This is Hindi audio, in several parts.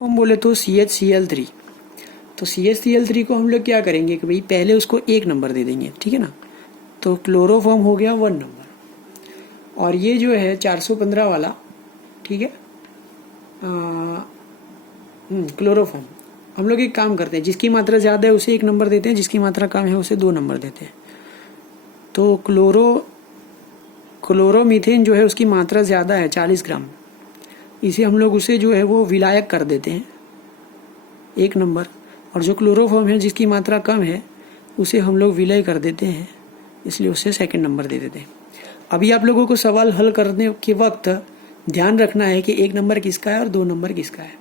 हम बोले तो CHCl3, तो CHCl3 को हम लोग क्या करेंगे कि भाई पहले उसको 1 नंबर दे देंगे, ठीक है ना। तो क्लोरोफॉर्म हो गया 1 नंबर, और ये जो है 415 वाला, ठीक है, क्लोरोफॉर्म। हम लोग एक काम करते हैं, जिसकी मात्रा ज़्यादा है उसे 1 नंबर देते हैं, जिसकी मात्रा कम है उसे 2 नंबर देते हैं। तो क्लोरोमीथेन जो है उसकी मात्रा ज़्यादा है 40 ग्राम, इसे हम लोग उसे जो है वो विलायक कर देते हैं 1 नंबर, और जो क्लोरोफॉर्म है जिसकी मात्रा कम है उसे हम लोग विलय कर देते हैं, इसलिए उसे 2nd नंबर दे देते हैं। अभी आप लोगों को सवाल हल करने के वक्त ध्यान रखना है कि 1 नंबर किसका है और 2 नंबर किसका है।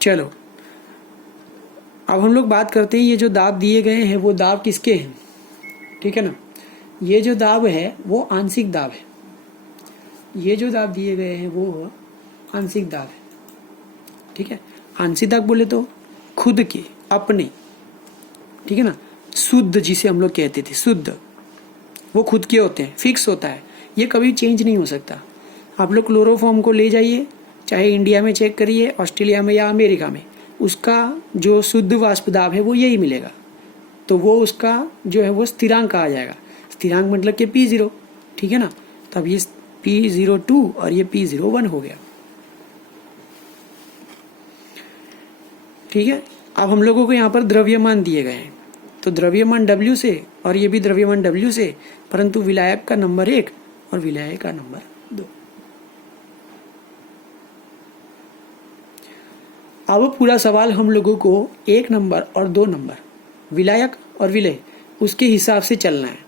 चलो अब हम लोग बात करते हैं, ये जो दाब दिए गए हैं वो दाब किसके हैं, ठीक है ना। ये जो दाब है वो आंशिक दाब है, ये जो दाब दिए गए हैं वो आंशिक दाब है, ठीक है। आंशिक दाब बोले तो खुद के अपने, ठीक है ना। शुद्ध जिसे हम लोग कहते थे, शुद्ध, वो खुद के होते हैं, फिक्स होता है, ये कभी चेंज नहीं हो सकता। आप लोग क्लोरोफॉर्म को ले जाइए, चाहे इंडिया में चेक करिए, ऑस्ट्रेलिया में या अमेरिका में, उसका जो शुद्ध वाष्प दाब है वो यही मिलेगा। तो वो उसका जो है वो स्थिरांक कहा जाएगा। स्थिरांक मतलब कि P0, ठीक है ना। तो अब ये P02 और ये P01 हो गया, ठीक है। अब हम लोगों को यहाँ पर द्रव्यमान दिए गए हैं, तो द्रव्यमान W से और ये भी द्रव्यमान W से, परंतु विलायक का नंबर 1 और विलायक का नंबर 2। अब पूरा सवाल हम लोगों को 1 नंबर और 2 नंबर, विलायक और विलय, उसके हिसाब से चलना है।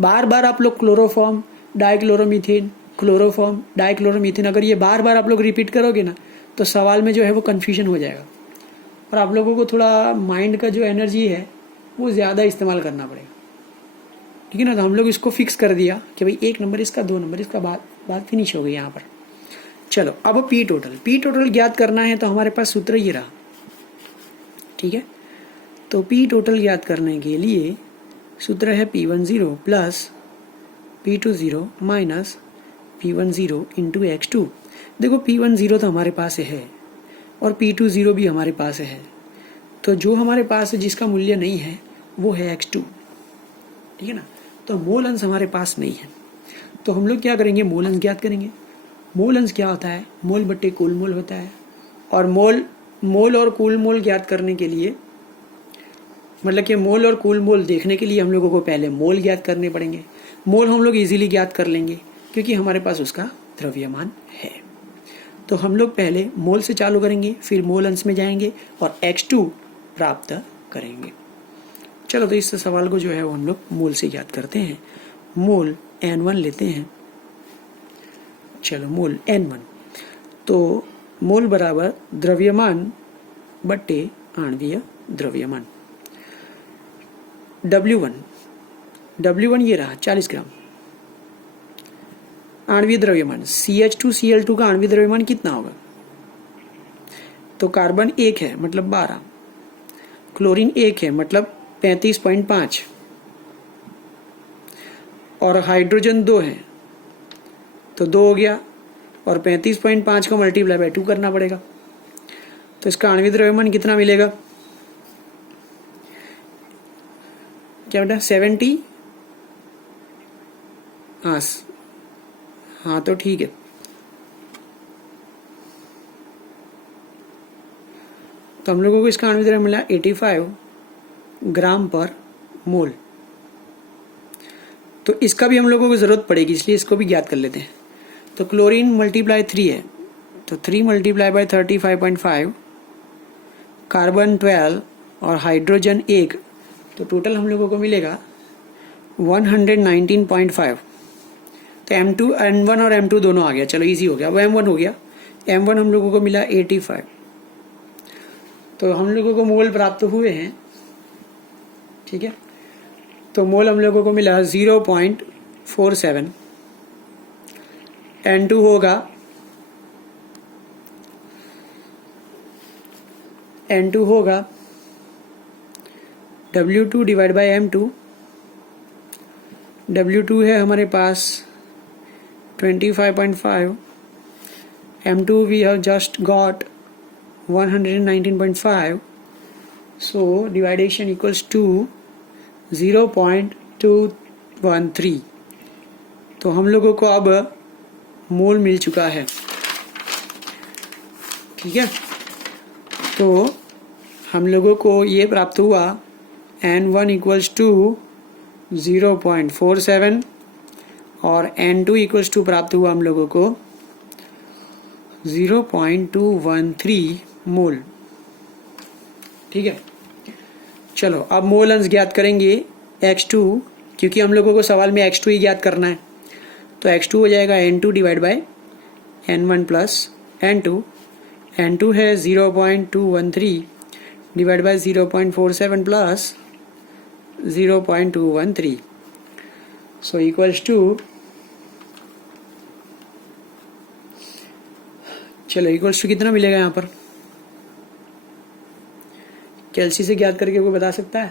बार बार आप लोग क्लोरोफॉर्म, डाइक्लोरोमीथेन, क्लोरोफॉर्म, डाइक्लोरोमीथेन, अगर ये बार बार आप लोग रिपीट करोगे ना तो सवाल में जो है वो कन्फ्यूजन हो जाएगा, और आप लोगों को थोड़ा माइंड का जो एनर्जी है वो ज़्यादा इस्तेमाल करना पड़ेगा, ठीक है ना। तो हम लोग इसको फिक्स कर दिया कि भाई 1 नंबर इसका, 2 नंबर इसका, बात फिनिश हो गई यहाँ पर। चलो अब पी टोटल ज्ञात करना है, तो हमारे पास सूत्र ये रहा, ठीक है। तो पी टोटल ज्ञात करने के लिए सूत्र है P10 plus P20 minus P10 into X2। देखो P10 तो हमारे पास है और P20 भी हमारे पास है, तो जो हमारे पास है जिसका मूल्य नहीं है वो है X2, ठीक है ना। तो मोल अंश हमारे पास नहीं है, तो हम लोग क्या करेंगे, मोल अंश ज्ञात करेंगे। मोल अंश क्या होता है, मोल बट्टे कुल मोल होता है, और मोल और कुल मोल ज्ञात करने के लिए, मतलब कि मोल और कुल मोल देखने के लिए हम लोगों को पहले मोल ज्ञात करने पड़ेंगे। मोल हम लोग इजीली ज्ञात कर लेंगे क्योंकि हमारे पास उसका द्रव्यमान है। तो हम लोग पहले मोल से चालू करेंगे, फिर मोल अंश में जाएंगे और X2 प्राप्त करेंगे। चलो तो इस सवाल को जो है वो हम लोग मोल से ज्ञात करते हैं। मोल N1 लेते हैं, चलो मोल N1, तो मोल बराबर द्रव्यमान बट्टे आणवीय द्रव्यमान। W1 ये रहा 40 ग्राम। आणवीय द्रव्यमान CH2Cl2 का आणवीय द्रव्यमान कितना होगा, तो कार्बन 1 है मतलब 12, क्लोरीन 1 है मतलब 35.5, और हाइड्रोजन 2 है तो 2 हो गया, और 35.5 को मल्टीप्लाई बाय 2 करना पड़ेगा, तो इसका आणविक द्रव्यमान कितना मिलेगा, क्या बेटा 70, हाँ तो ठीक है। तो हम लोगों को इसका आणविक द्रव्यमान मिला 85 ग्राम पर मोल। तो इसका भी हम लोगों को जरूरत पड़ेगी, इसलिए इसको भी ज्ञात कर लेते हैं। तो क्लोरीन मल्टीप्लाई 3 है, तो 3 मल्टीप्लाई बाय 35.5, कार्बन 12 और हाइड्रोजन 1, तो टोटल हम लोगों को मिलेगा 119.5। तो M2 N1 और M2 दोनों आ गया, चलो इजी हो गया। अब M1 हो गया, M1 हम लोगों को मिला 85, तो हम लोगों को मोल प्राप्त हुए हैं, ठीक है। तो मोल हम लोगों को मिला 0.47, N2 होगा W2 divide by M2। W2 है हमारे पास 25.5, M2 we have just got 119.5, so dividation equals to 0.213. तो हम लोगों को अब मोल मिल चुका है, ठीक है। तो हम लोगों को ये प्राप्त हुआ N1 इक्वल्स टू 0.47 और N2 इक्वल्स टू प्राप्त हुआ हम लोगों को 0.213 मोल, ठीक है। चलो अब मोल अंश ज्ञात करेंगे X2, क्योंकि हम लोगों को सवाल में X2 ही ज्ञात करना है। तो X2 हो जाएगा N2 divide by N1 plus N2। N2 है 0.213 divide by 0.47 plus 0.213, so equals to, चलो इक्वल्स टू कितना मिलेगा यहाँ पर, कैलसी से ज्ञात करके कोई बता सकता है?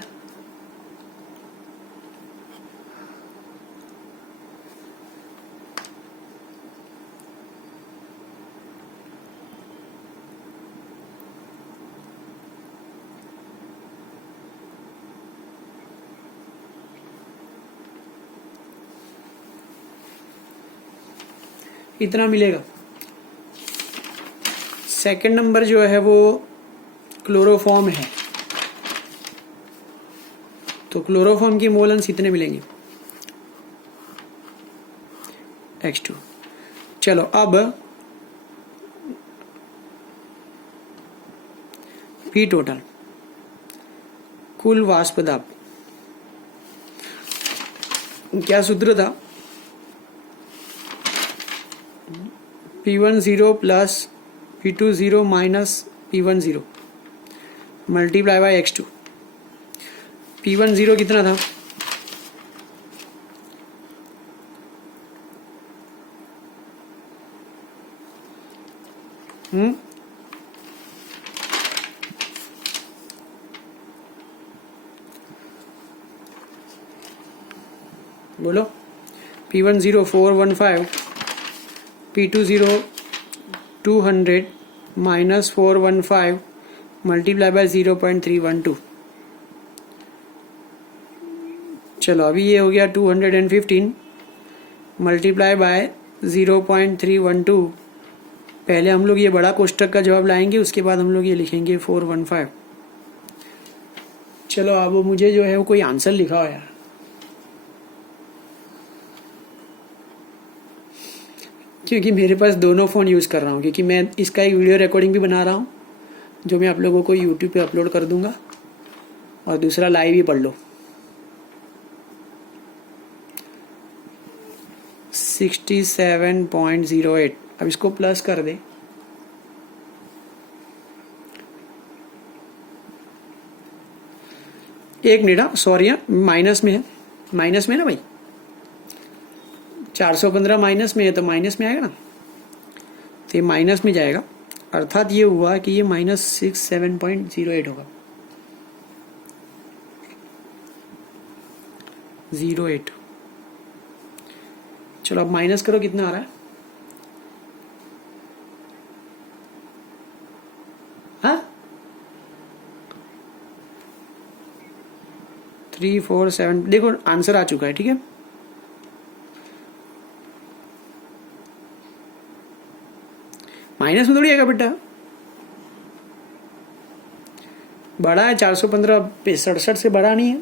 इतना मिलेगा। सेकंड नंबर जो है वो क्लोरोफॉर्म है, तो क्लोरोफॉर्म की मोल अंश इतने मिलेंगे X2। चलो अब P टोटल, कुल वाष्प दाब, क्या सूत्र था? P10 plus P20 minus P10 multiply by X2। P10 कितना था? बोलो। P10 415, P20 200 minus 415 multiply by 0.312। चलो अभी ये हो गया 215 मल्टीप्लाई बाय 0.312। पहले हम लोग ये बड़ा कोष्टक का जवाब लाएंगे, उसके बाद हम लोग ये लिखेंगे 415। चलो अब मुझे जो है वो कोई आंसर लिखा हो यार, क्योंकि मेरे पास दोनों फ़ोन यूज़ कर रहा हूँ, क्योंकि मैं इसका एक वीडियो रिकॉर्डिंग भी बना रहा हूँ जो मैं आप लोगों को यूट्यूब पे अपलोड कर दूंगा, और दूसरा लाइव ही पढ़ लो। 67.08, अब इसको प्लस कर दे, एक मिनट, सॉरी माइनस में है, माइनस में ना भाई, 415 माइनस में है तो माइनस में आएगा ना, तो ये माइनस में जाएगा, अर्थात ये हुआ कि ये -67.08 होगा, 08। चलो अब माइनस करो, कितना आ रहा है? हाँ 347, देखो आंसर आ चुका है, ठीक है। माइनस में थोड़ी आएगा बेटा, बड़ा है 415 पे 67 से बड़ा नहीं है।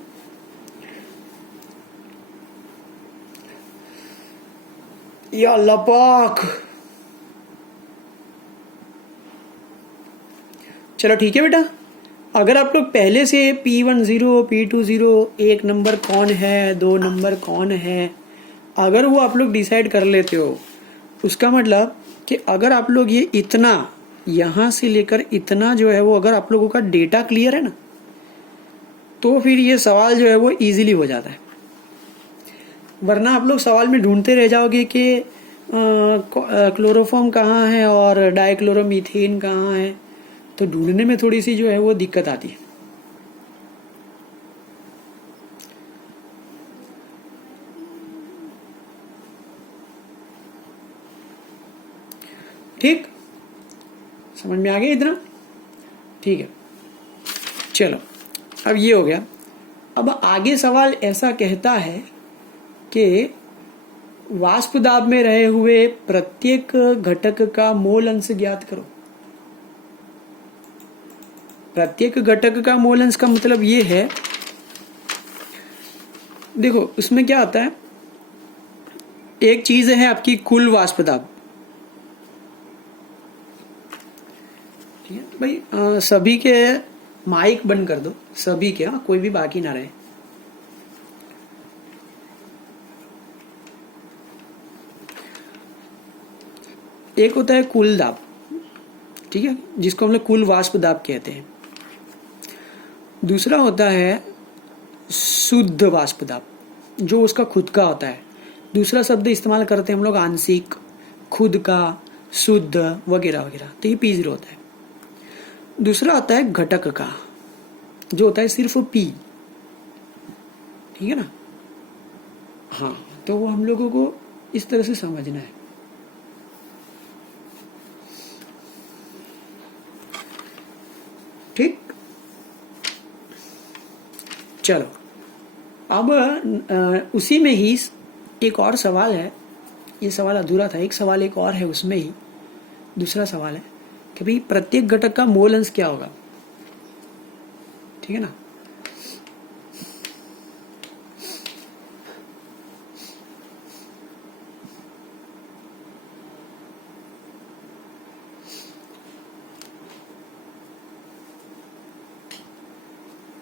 या अल्लाह पाक, चलो ठीक है बेटा, अगर आप लोग पहले से P10 P20 एक नंबर कौन है, दो नंबर कौन है, अगर वो आप लोग डिसाइड कर लेते हो, उसका मतलब कि अगर आप लोग ये इतना यहाँ से लेकर इतना जो है वो अगर आप लोगों का डेटा क्लियर है ना, तो फिर ये सवाल जो है वो इजीली हो जाता है। वरना आप लोग सवाल में ढूंढते रह जाओगे कि क्लोरोफॉर्म कहाँ है और डाइक्लोरोमीथेन कहाँ है, तो ढूंढने में थोड़ी सी जो है वो दिक्कत आती है। ठीक, समझ में आ गया इतना? ठीक है, चलो अब ये हो गया। अब आगे सवाल ऐसा कहता है कि वाष्प दाब में रहे हुए प्रत्येक घटक का मोल अंश ज्ञात करो। प्रत्येक घटक का मोल अंश का मतलब ये है, देखो उसमें क्या आता है, एक चीज है आपकी कुल वाष्प दाब, ठीक है भाई। सभी के माइक बंद कर दो, सभी के, कोई भी बाकी ना रहे। एक होता है कुल दाब, ठीक है, जिसको हम लोग कुल वाष्प दाब कहते हैं। दूसरा होता है शुद्ध वाष्प दाब, जो उसका खुद का होता है। दूसरा शब्द इस्तेमाल करते हैं हम लोग आंशिक, खुद का, शुद्ध वगैरह वगैरह, तो ये P0 होता है। दूसरा आता है घटक का, जो होता है सिर्फ P, ठीक है ना। हाँ, तो वो हम लोगों को इस तरह से समझना है। ठीक, चलो अब उसी में ही एक और सवाल है, ये सवाल अधूरा था, एक सवाल एक और है उसमें ही। दूसरा सवाल है कि भाई प्रत्येक घटक का मोल अंश क्या होगा, ठीक है ना।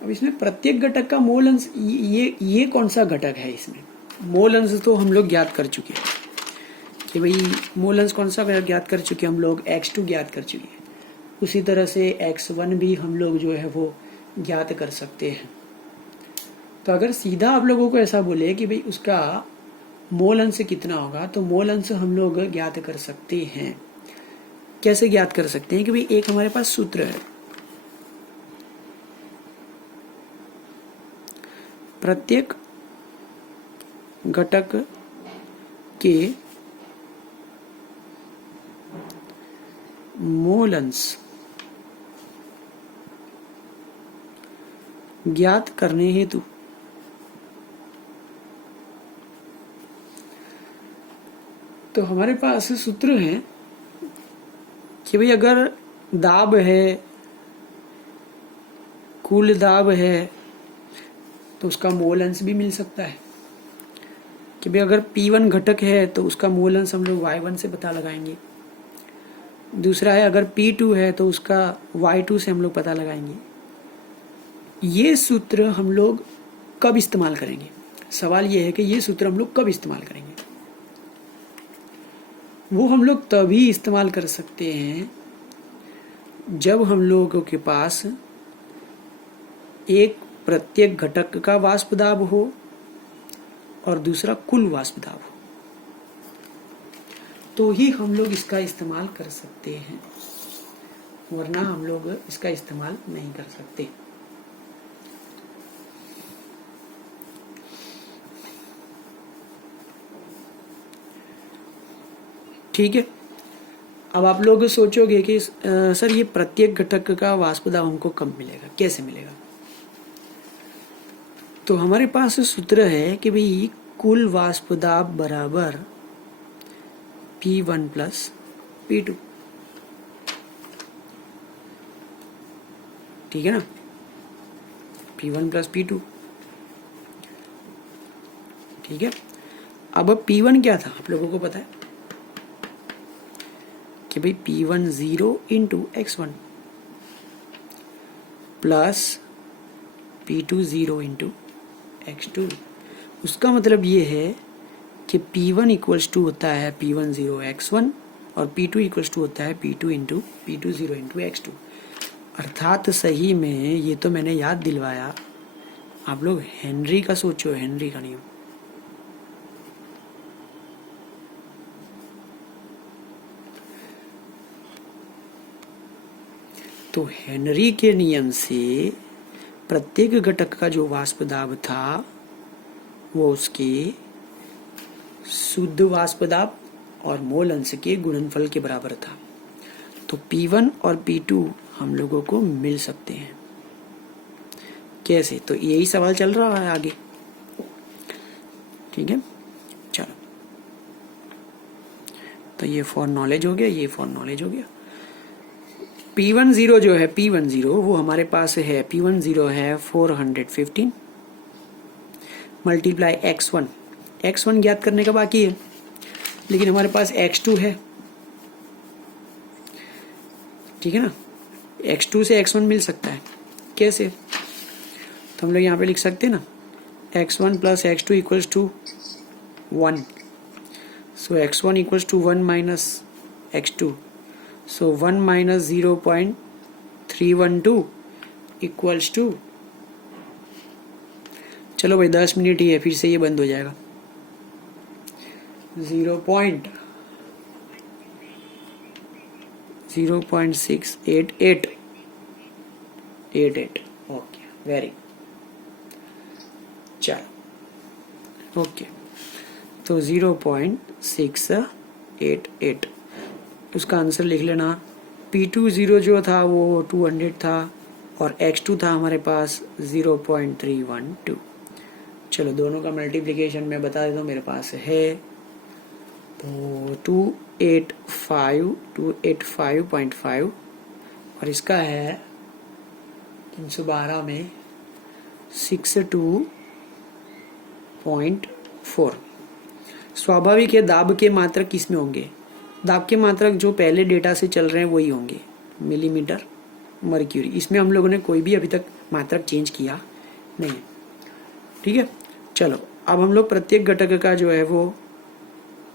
अब इसमें प्रत्येक घटक का मोल अंश, ये कौन सा घटक है इसमें। मोल अंश तो हम लोग ज्ञात कर चुके हैं कि भाई मोल अंश कौन सा ज्ञात कर चुके हैं हम लोग, x2 ज्ञात कर चुके हैं। उसी तरह से x1 भी हम लोग जो है वो ज्ञात कर सकते हैं। तो अगर सीधा आप लोगों को ऐसा बोले कि भाई उसका मोल अंश कितना होगा, तो मोल अंश हम लोग ज्ञात कर सकते हैं। कैसे ज्ञात कर सकते हैं कि भाई एक हमारे पास सूत्र है, प्रत्येक घटक के मोल अंश ज्ञात करने हेतु तो हमारे पास सूत्र है कि भाई अगर दाब है, कुल दाब है, तो उसका मोल अंश भी मिल सकता है कि भाई अगर P1 घटक है तो उसका मोल अंश हम लोग Y1 से पता लगाएंगे। दूसरा है अगर P2 है तो उसका Y2 से हम लोग पता लगाएंगे। ये सूत्र हम लोग कब इस्तेमाल करेंगे, सवाल ये है कि ये सूत्र हम लोग कब इस्तेमाल करेंगे। वो हम लोग तभी इस्तेमाल कर सकते हैं जब हम लोगों के पास एक प्रत्येक घटक का वाष्प दाब हो और दूसरा कुल वाष्प दाब हो, तो ही हम लोग इसका इस्तेमाल कर सकते हैं, वरना हम लोग इसका इस्तेमाल नहीं कर सकते। ठीक है, अब आप लोग सोचोगे कि सर ये प्रत्येक घटक का वाष्प दाब हमको कब मिलेगा, कैसे मिलेगा। तो हमारे पास सूत्र है कि भाई कुल वाष्प दाब बराबर P1 प्लस P2, ठीक है ना, P1 प्लस P2, ठीक है। अब P1 क्या था आप लोगों को पता है कि भाई P1 0 into x1 plus P2 0 into x2। उसका मतलब ये है कि P1 इक्वल्स टू होता है P1 0 x1 और P2 इक्वल्स टू होता है P2 into P2 0 into x2। अर्थात सही में ये तो मैंने याद दिलवाया, आप लोग हेनरी का सोचो, हेनरी का नियम। तो हेनरी के नियम से प्रत्येक घटक का जो वाष्प दाब था वो उसके शुद्ध वाष्प दाब और मोल अंश के गुणनफल के बराबर था। तो P1 और P2 हम लोगों को मिल सकते हैं। कैसे? तो यही सवाल चल रहा है आगे। ठीक है, चलो, तो ये फॉर नॉलेज हो गया, ये फॉर नॉलेज हो गया। P10 जो है, P10 वो हमारे पास है, P10 है 415 मल्टीप्लाई x1 ज्ञात करने का बाकी है, लेकिन हमारे पास x2 है। ठीक है ना, x2 से x1 मिल सकता है। कैसे? तो हम लोग यहाँ पे लिख सकते हैं ना, x1 plus x2 equals to 1, so x1 equals to 1 minus x2, so 1 minus 0.312 equals to, चलो भाई 10 मिनट ही है, फिर से ये बंद हो जाएगा। 0.68888। ओके, वेरी, चलो ओके, तो 0.688, उसका आंसर लिख लेना। P20 जो था वो 200 था, और x2 था हमारे पास 0.312। चलो दोनों का मल्टीप्लिकेशन मैं बता देता हूँ, मेरे पास है तो 285.5, और इसका है 312 में 62.4। स्वाभाविक है, दाब के मात्रक किस में होंगे? दाब के मात्रक जो पहले डेटा से चल रहे हैं वही होंगे, मिलीमीटर मर्क्यूरी। इसमें हम लोगों ने कोई भी अभी तक मात्रक चेंज किया नहीं है। ठीक है, चलो अब हम लोग प्रत्येक घटक का जो है वो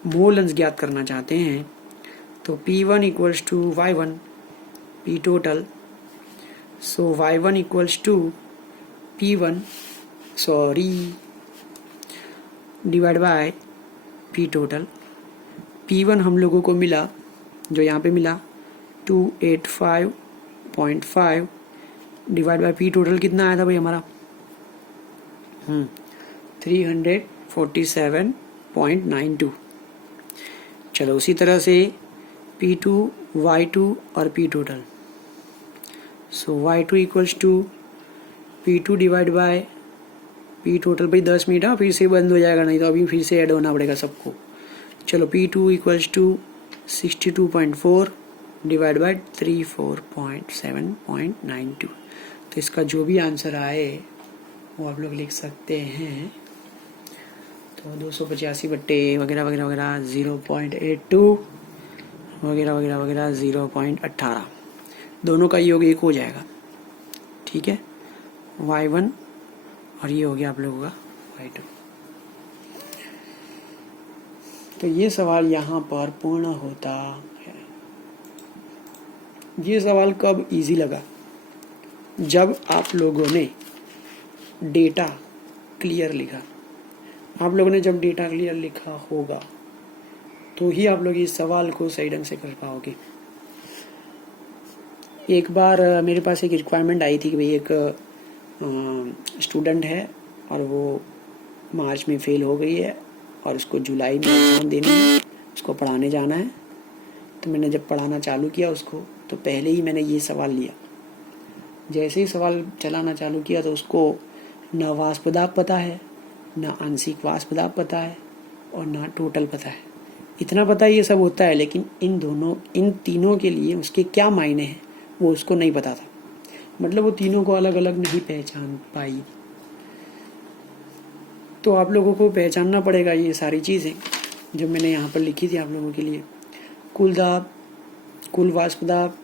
मोल अंश ज्ञात करना चाहते हैं। तो P1 equals to Y1 P total, so Y1 equals to P1 divide by P total. P1 हम लोगों को मिला, जो यहाँ पे मिला 285.5 डिवाइड बाय P टोटल कितना आया था भाई हमारा? 347.92। चलो उसी तरह से P2 Y2 और P total, so Y2 equals to P2 divide by P total. भाई 10 मिनट, हाँ फिर से बंद हो जाएगा, नहीं तो अभी फिर से ऐड होना पड़ेगा सबको। चलो P2 equals to 62.4 divide by 347.92। तो इसका जो भी आंसर आए वो आप लोग लिख सकते हैं। तो 285 बट्टे वगैरह वगैरह वगैरह 0.82 वगैरह वगैरह वगैरह 0.18, दोनों का योग 1 हो जाएगा। ठीक है, Y1 और ये हो गया आप लोगों का Y2। तो ये सवाल यहाँ पर पूर्ण होता है। ये सवाल कब इजी लगा? जब आप लोगों ने डेटा क्लियर लिखा। आप लोगों ने जब डेटा क्लियर लिखा होगा तो ही आप लोग इस सवाल को सही ढंग से कर पाओगे। एक बार मेरे पास एक रिक्वायरमेंट आई थी कि भाई एक स्टूडेंट है और वो मार्च में फेल हो गई है और उसको जुलाई में एग्ज़ाम देनी है, उसको पढ़ाने जाना है। तो मैंने जब पढ़ाना चालू किया उसको, तो पहले ही मैंने ये सवाल लिया। जैसे ही सवाल चलाना चालू किया तो उसको न वाष्पदाब पता है, न आंशिक वाष्पदाब पता है, और ना टोटल पता है। इतना पता है ये सब होता है, लेकिन इन तीनों के लिए उसके क्या मायने हैं वो उसको नहीं पता था। मतलब वो तीनों को अलग अलग नहीं पहचान पाई। तो आप लोगों को पहचानना पड़ेगा ये सारी चीज़ें जो मैंने यहाँ पर लिखी थी आप लोगों के लिए। कुल दाब, कुल वाष्पदाब,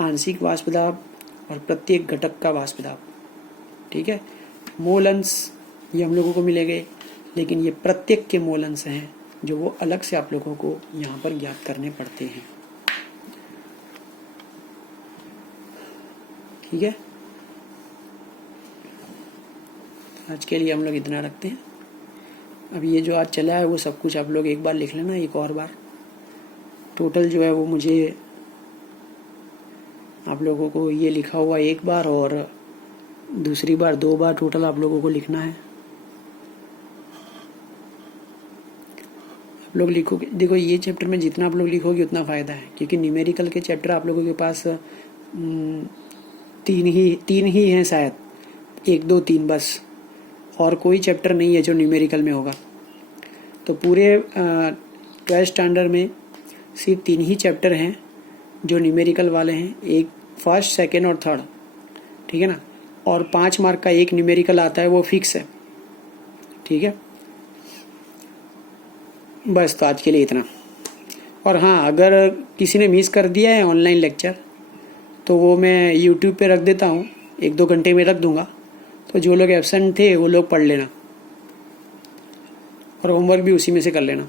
आंशिक वाष्पदाब और प्रत्येक घटक का वाष्पदाब। ठीक है, मोल अंश ये हम लोगों को मिलेंगे, लेकिन ये प्रत्येक के मोल अंश हैं जो वो अलग से आप लोगों को यहाँ पर ज्ञात करने पड़ते हैं। ठीक है, आज के लिए हम लोग इतना रखते हैं। अब ये जो आज चला है वो सब कुछ आप लोग एक बार लिख लेना, एक और बार। टोटल जो है वो मुझे आप लोगों को ये लिखा हुआ एक बार और दूसरी बार 2 बार टोटल आप लोगों को लिखना है। आप लोग लिखोगे, देखो ये चैप्टर में जितना आप लोग लिखोगे उतना फ़ायदा है, क्योंकि न्यूमेरिकल के चैप्टर आप लोगों के पास तीन ही हैं शायद, 1 2 3 बस, और कोई चैप्टर नहीं है जो न्यूमेरिकल में होगा। तो पूरे 12th स्टैंडर्ड में सिर्फ 3 ही चैप्टर हैं जो न्यूमेरिकल वाले हैं, एक फर्स्ट, सेकेंड और थर्ड, ठीक है ना। और 5 मार्क का एक न्यूमेरिकल आता है, वो फिक्स है, ठीक है। बस तो आज के लिए इतना। और हाँ, अगर किसी ने मिस कर दिया है ऑनलाइन लेक्चर तो वो मैं यूट्यूब पे रख देता हूँ, 1 2 घंटे में रख दूँगा, तो जो लोग एब्सेंट थे वो लोग पढ़ लेना और होमवर्क भी उसी में से कर लेना।